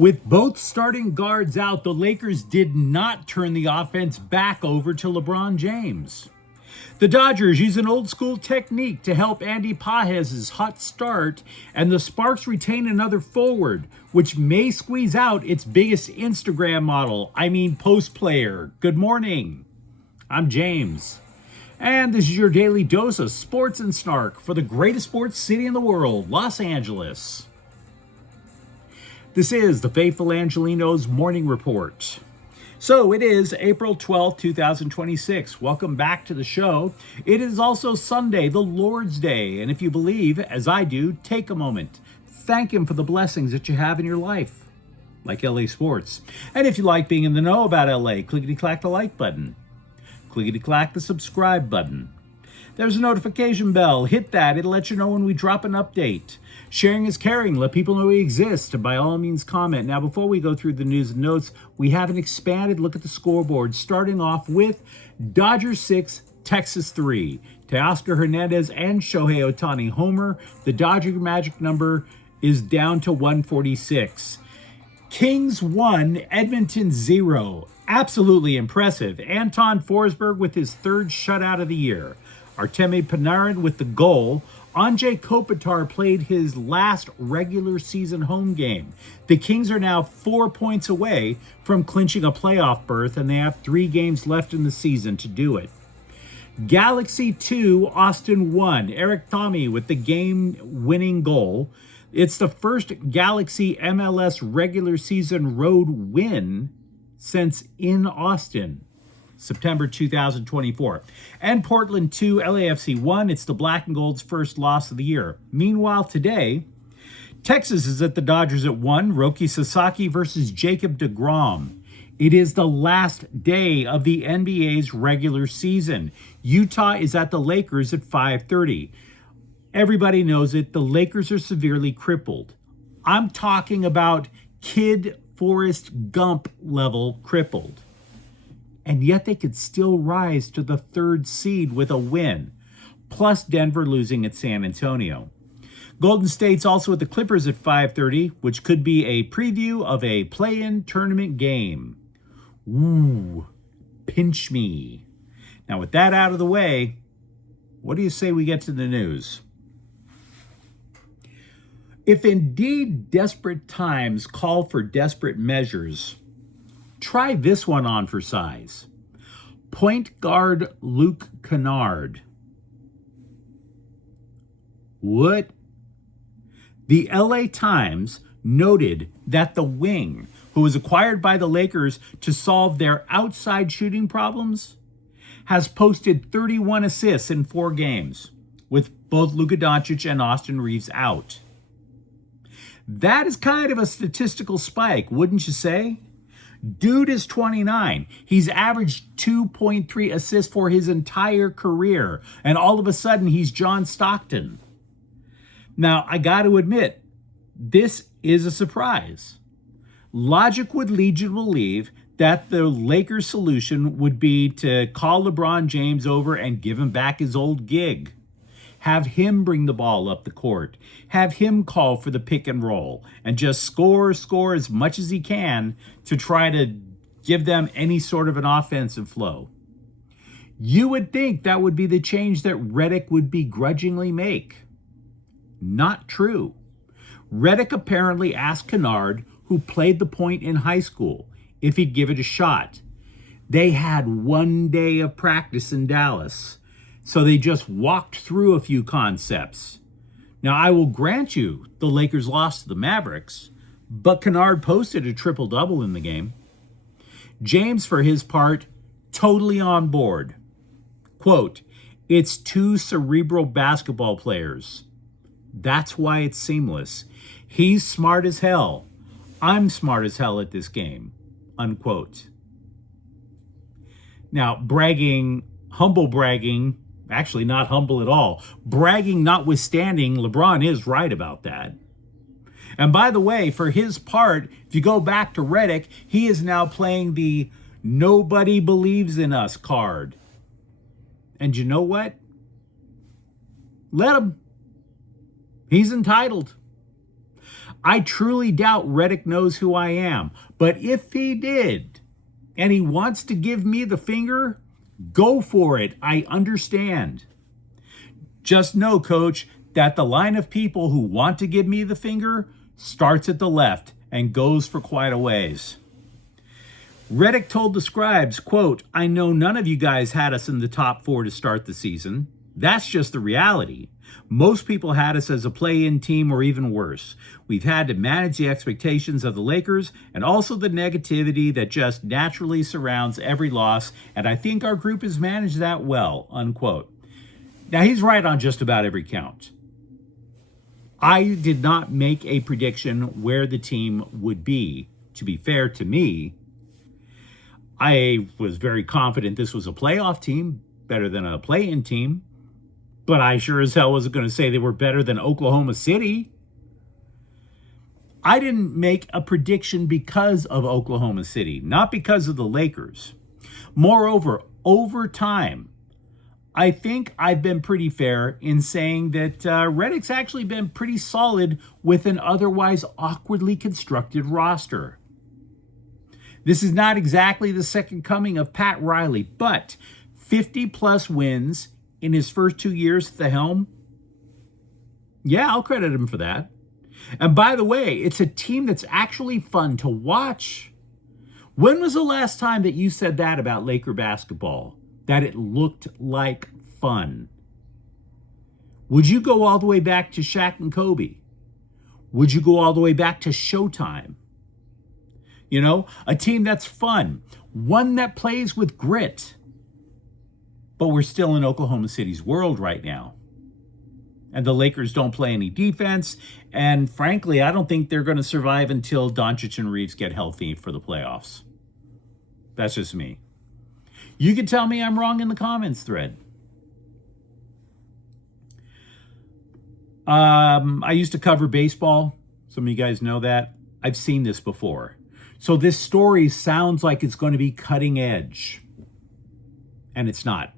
With both starting guards out, the Lakers did not turn the offense back over to LeBron James. The Dodgers use an old school technique to help Andy Pages' hot start, and the Sparks retain another forward, which may squeeze out its biggest Instagram model, post player. Good morning. I'm James. And this is your daily dose of sports and snark for the greatest sports city in the world, Los Angeles. This is the Faithful Angelenos Morning Report. So it is April 12th, 2026. Welcome back to the show. It is also Sunday, the Lord's Day. And if you believe, as I do, take a moment. Thank Him for the blessings that you have in your life, like LA sports. And if you like being in the know about LA, clickety-clack the like button. Clickety-clack the subscribe button. There's a notification bell. Hit that. It'll let you know when we drop an update. Sharing is caring. Let people know we exist. By all means, comment. Now, before we go through the news and notes, we have an expanded look at the scoreboard, starting off with Dodgers 6, Texas 3. Teoscar Hernandez and Shohei Ohtani homer. The Dodger magic number is down to 146. Kings 1, Edmonton 0. Absolutely impressive. Anton Forsberg with his third shutout of the year. Artemi Panarin with the goal. Anze Kopitar played his last regular season home game. The Kings are now 4 points away from clinching a playoff berth, and they have 3 games left in the season to do it. Galaxy 2, Austin 1. Eric Thommy with the game-winning goal. It's the first Galaxy MLS regular season road win since in Austin, September 2024. And Portland 2, LAFC 1. It's the Black and Gold's first loss of the year. Meanwhile, today, Texas is at the Dodgers at 1. Roki Sasaki versus Jacob deGrom. It is the last day of the NBA's regular season. Utah is at the Lakers at 5:30. Everybody knows it. The Lakers are severely crippled. I'm talking about Kid Forrest Gump level crippled. And yet they could still rise to the 3rd seed with a win, plus Denver losing at San Antonio. Golden State's also at the Clippers at 5:30, which could be a preview of a play-in tournament game. Ooh, pinch me. Now with that out of the way, what do you say we get to the news? If indeed desperate times call for desperate measures, try this one on for size. Point guard Luke Kennard. What? The LA Times noted that the wing, who was acquired by the Lakers to solve their outside shooting problems, has posted 31 assists in 4 games, with both Luka Doncic and Austin Reeves out. That is kind of a statistical spike, wouldn't you say? Dude is 29. He's averaged 2.3 assists for his entire career. And all of a sudden, he's John Stockton. Now, I got to admit, this is a surprise. Logic would lead you to believe that the Lakers' solution would be to call LeBron James over and give him back his old gig. Have him bring the ball up the court. Have him call for the pick and roll and just score as much as he can to try to give them any sort of an offensive flow. You would think that would be the change that Redick would begrudgingly make. Not true. Redick apparently asked Kennard, who played the point in high school, if he'd give it a shot. They had 1 day of practice in Dallas, so they just walked through a few concepts. Now, I will grant you the Lakers lost to the Mavericks, but Kennard posted a triple-double in the game. James, for his part, totally on board. Quote, "It's 2 cerebral basketball players. That's why it's seamless. He's smart as hell. I'm smart as hell at this game." Unquote. Now, humble bragging, actually not humble at all. Bragging notwithstanding, LeBron is right about that. And by the way, for his part, if you go back to Redick, he is now playing the "nobody believes in us" card. And you know what? Let him. He's entitled. I truly doubt Reddick knows who I am. But if he did, and he wants to give me the finger, go for it. I understand. Just know, Coach, that the line of people who want to give me the finger starts at the left and goes for quite a ways. Reddick told the Scribes, quote, "I know none of you guys had us in the top 4 to start the season. That's just the reality. Most people had us as a play-in team or even worse. We've had to manage the expectations of the Lakers and also the negativity that just naturally surrounds every loss, and I think our group has managed that well," unquote. Now, he's right on just about every count. I did not make a prediction where the team would be. To be fair to me, I was very confident this was a playoff team, better than a play-in team, but I sure as hell wasn't going to say they were better than Oklahoma City. I didn't make a prediction because of Oklahoma City, not because of the Lakers. Moreover, over time, I think I've been pretty fair in saying that Reddick's actually been pretty solid with an otherwise awkwardly constructed roster. This is not exactly the second coming of Pat Riley, but 50-plus wins in his first 2 years at the helm, yeah, I'll credit him for that. And by the way, it's a team that's actually fun to watch. When was the last time that you said that about Laker basketball? That it looked like fun? Would you go all the way back to Shaq and Kobe? Would you go all the way back to Showtime? You know, a team that's fun, one that plays with grit. But we're still in Oklahoma City's world right now. And the Lakers don't play any defense. And frankly, I don't think they're going to survive until Doncic and Reeves get healthy for the playoffs. That's just me. You can tell me I'm wrong in the comments thread. I used to cover baseball. Some of you guys know that. I've seen this before. So this story sounds like it's going to be cutting edge. And it's not.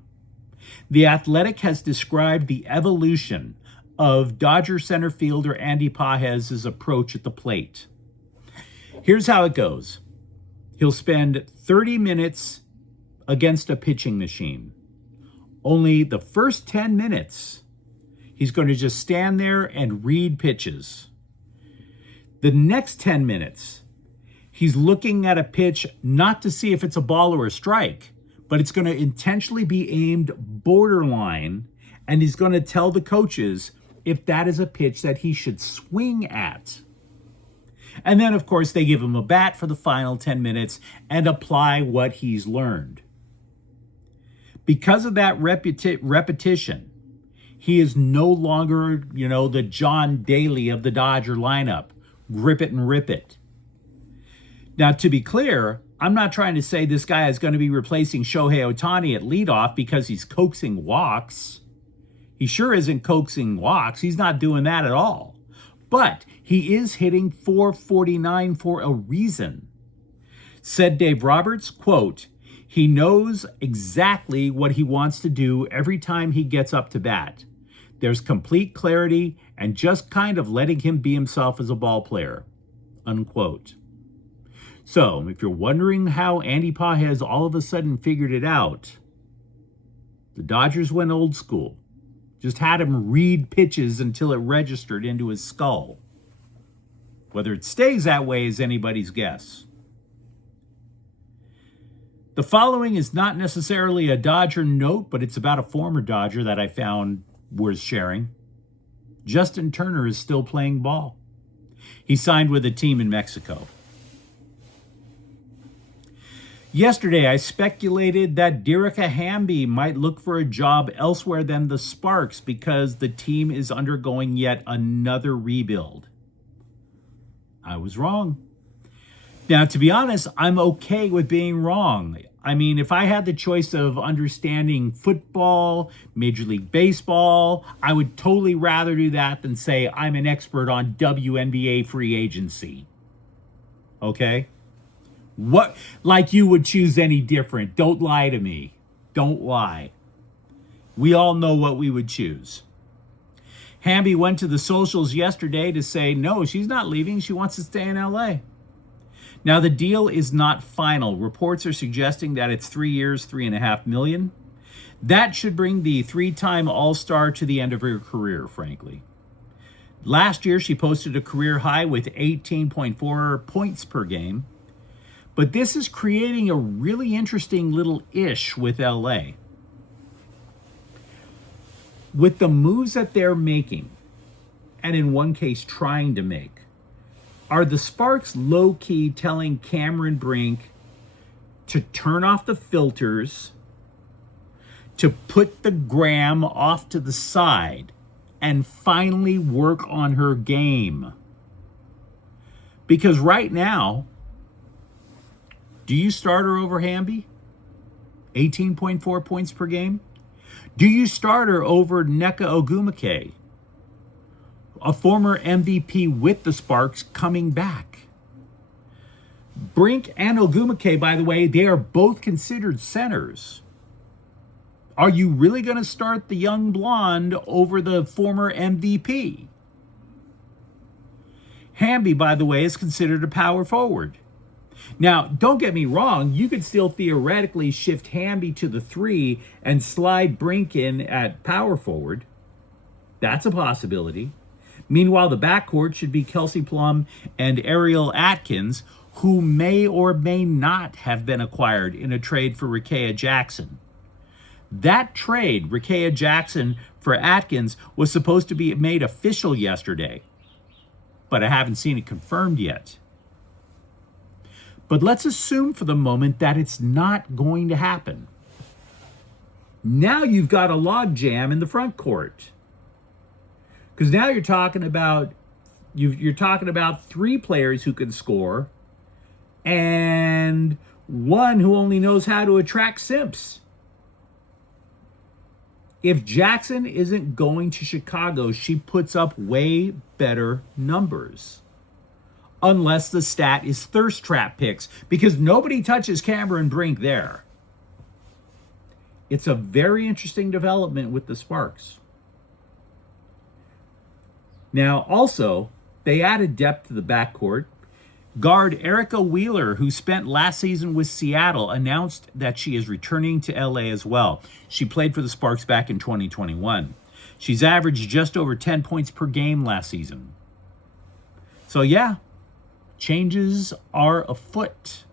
The Athletic has described the evolution of Dodger center fielder Andy Pages' approach at the plate. Here's how it goes. He'll spend 30 minutes against a pitching machine. Only the first 10 minutes, he's going to just stand there and read pitches. The next 10 minutes, he's looking at a pitch not to see if it's a ball or a strike, but it's going to intentionally be aimed borderline, and he's going to tell the coaches if that is a pitch that he should swing at. And then, of course, they give him a bat for the final 10 minutes and apply what he's learned. Because of that repetition, he is no longer, the John Daly of the Dodger lineup. Grip it and rip it. Now, to be clear, I'm not trying to say this guy is going to be replacing Shohei Ohtani at leadoff because he's coaxing walks. He sure isn't coaxing walks. He's not doing that at all. But he is hitting .449 for a reason. Said Dave Roberts, quote, "He knows exactly what he wants to do every time he gets up to bat. There's complete clarity and just kind of letting him be himself as a ball player," unquote. So, if you're wondering how Andy Pages all of a sudden figured it out, the Dodgers went old school. Just had him read pitches until it registered into his skull. Whether it stays that way is anybody's guess. The following is not necessarily a Dodger note, but it's about a former Dodger that I found worth sharing. Justin Turner is still playing ball. He signed with a team in Mexico. Yesterday, I speculated that Derica Hamby might look for a job elsewhere than the Sparks because the team is undergoing yet another rebuild. I was wrong. Now, to be honest, I'm okay with being wrong. I mean, if I had the choice of understanding football, Major League Baseball, I would totally rather do that than say I'm an expert on WNBA free agency. Okay? What, like you would choose any different. Don't lie to me. Don't lie. We all know what we would choose. Hamby went to the socials yesterday to say, no, she's not leaving. She wants to stay in LA. Now, the deal is not final. Reports are suggesting that it's 3 years, $3.5 million. That should bring the three-time All-Star to the end of her career, frankly. Last year, she posted a career high with 18.4 points per game. But this is creating a really interesting little ish with LA. With the moves that they're making, and in one case trying to make, are the Sparks low-key telling Cameron Brink to turn off the filters, to put the gram off to the side, and finally work on her game? Because right now, do you start her over Hamby? 18.4 points per game? Do you start her over Nneka Ogwumike, a former MVP with the Sparks coming back? Brink and Ogwumike, by the way, they are both considered centers. Are you really going to start the young blonde over the former MVP? Hamby, by the way, is considered a power forward. Now, don't get me wrong, you could still theoretically shift Hamby to the 3 and slide Brink in at power forward. That's a possibility. Meanwhile, the backcourt should be Kelsey Plum and Ariel Atkins, who may or may not have been acquired in a trade for Rickea Jackson. That trade, Rickea Jackson for Atkins, was supposed to be made official yesterday, but I haven't seen it confirmed yet. But let's assume for the moment that it's not going to happen. Now you've got a logjam in the front court. Because now you're talking about 3 players who can score and 1 who only knows how to attract simps. If Jackson isn't going to Chicago, she puts up way better numbers. Unless the stat is thirst trap picks, because nobody touches Cameron Brink there. It's a very interesting development with the Sparks. Now, also, they added depth to the backcourt. Guard Erica Wheeler, who spent last season with Seattle, announced that she is returning to LA as well. She played for the Sparks back in 2021. She's averaged just over 10 points per game last season. So yeah, changes are afoot.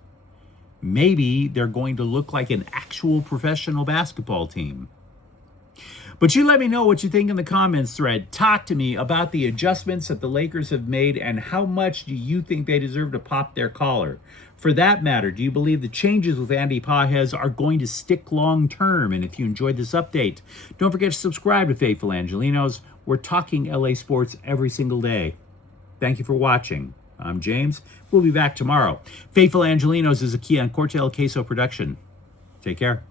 Maybe they're going to look like an actual professional basketball team. But you let me know what you think in the comments thread. Talk to me about the adjustments that the Lakers have made and how much do you think they deserve to pop their collar? For that matter, do you believe the changes with Andy Pages are going to stick long term? And if you enjoyed this update, don't forget to subscribe to Faithful Angelenos. We're talking LA sports every single day. Thank you for watching. I'm James. We'll be back tomorrow. Faithful Angelenos is a Keon Cortel Queso production. Take care.